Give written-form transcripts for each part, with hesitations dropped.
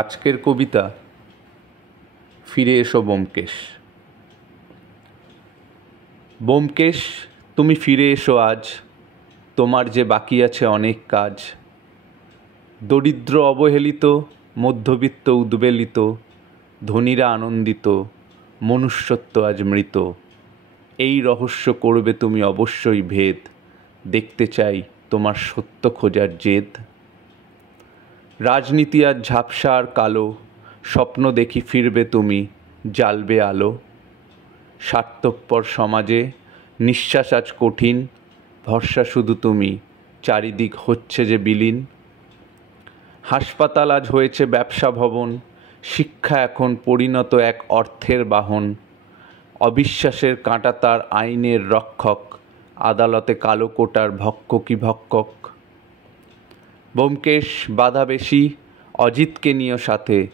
আজকের কবিতা ফিরে এসো ব্যোমকেশ। ব্যোমকেশ, তুমি ফিরে এসো আজ, তোমার যে বাকি আছে অনেক কাজ। দরিদ্র অবহেলিত, মধ্যবিত্ত উদ্বেলিত, ধনীরা আনন্দিত, মনুষ্যত্ব আজ মৃত। এই রহস্য করবে তুমি অবশ্যই ভেদ, দেখতে চাই তোমার সত্য খোঁজার জেদ। রাজনীতি আজ ঝাপসা আর কালো, স্বপ্ন দেখি ফিরবে তুমি, জ্বালবে আলো। স্বার্থপর সমাজে নিঃশ্বাস আজ কঠিন, ভরসা শুধু তুমি, চারিদিক হচ্ছে যে বিলীন। হাসপাতাল আজ হয়েছে ব্যবসা ভবন, শিক্ষা এখন পরিণত এক অর্থের বাহন। অবিশ্বাসের কাঁটা তার আইনের রক্ষক, আদালতে কালো কোটার ভক্ষকই ভক্ষক। ব্যোমকেশ, বাধা বেশি, অজিতকে নিও সাথে,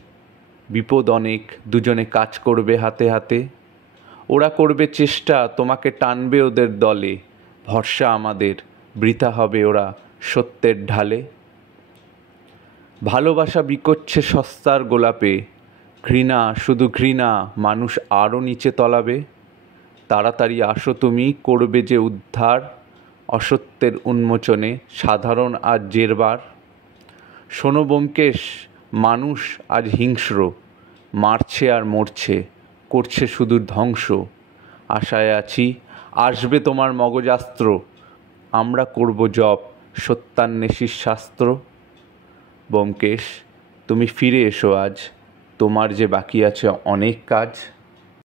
বিপদ অনেক, দুজনে কাজ করবে হাতে হাতে। ওরা করবে চেষ্টা, তোমাকে টানবে ওদের দলে, ভরসা আমাদের, বৃথা হবে ওরা সত্যের ঢালে। ভালোবাসা বিকোচ্ছে সস্তার গোলাপে, ঘৃণা শুধু ঘৃণা মানুষ আরও নিচে তলাবে। তাড়াতাড়ি আসো তুমি, করবে যে উদ্ধার, অসত্যের উন্মোচনে সাধারণ আজ জেরবার। শোনো ব্যোমকেশ, মানুষ আজ হিংস্র, মারছে আর মরছে, করছে শুধু ধ্বংস। আশায় আছি আসবে তোমার মগজাস্ত্র, আমরা করব জপ সত্যান্বেষীর শাস্ত্র। ব্যোমকেশ, তুমি ফিরে এসো আজ, তোমার যে বাকি আছে অনেক কাজ।